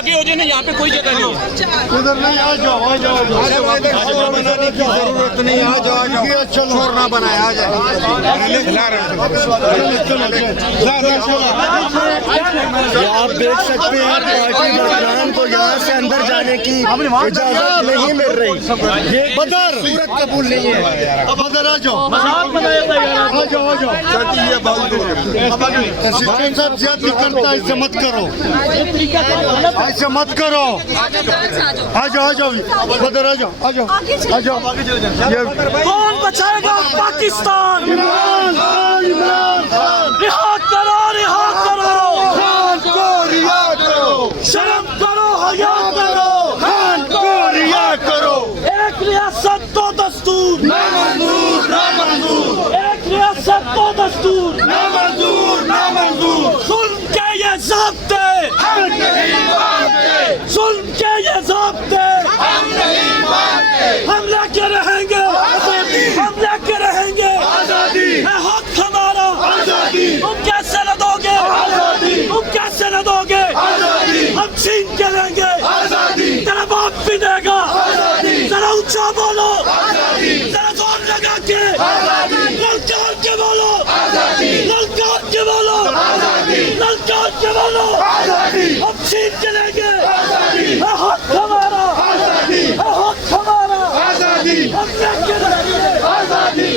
आगे हो जाए, यहाँ पे कोई जगह नहीं है। उधर नहीं, आ जाओ आ जाओ बनाने की जरूरत नहीं, आ जाओ शोर ना बनाए, आ जाए। आप देख सकते हैं पार्टी वर्करान को यहाँ से अंदर जाने की इजाजत नहीं मिल रही। ये बदर सूरत कबूल नहीं है। बदर आ जाओ, आ जाओ आ जाओ। सिस्टम साहब ज्यादा करता, ऐसे मत करो, ऐसे मत करो। आ जाओ आ जाओ, बदर आ जाओ आ जाओ आ जाओ। कौन बचाएगा पाकिस्तान? इमरान खान, इमरान खान, रिहा करो, रिहा करो, खान को रिहा करो, शर्म करो, हया करो, खान को रिहा करो। एक रियासत दो दस्तूर, ना मंजूर ना मंजूर, एक रियासत दो दस्तूर, ना मंजूर ना मंजूर। सुन के ये ज़ाब्ते, हम नहीं मानते, सुन के ये ज़ाब्ते, हम नहीं मानते। हम लेके रहेंगे, हम लेके रहेंगे। आजादी है हक हमारा, आजादी तुम कैसे न दोगे, आजादी तुम कैसे न दोगे, आजादी हम छीन के लेंगे, आजादी तेरा बाप भी देगा। आजादी जरा ऊंचा बोलो, आजादी जरा जोर लगा के, आजादी ललकार के बोलो, आजादी ललकार के बोलो, आजादी ललकार के बोलो। आजादी हम छीन के लेंगे, आजादी है हक हमारा, आजादी है हक हमारा, आजादी हम लेके रहेंगे। आजादी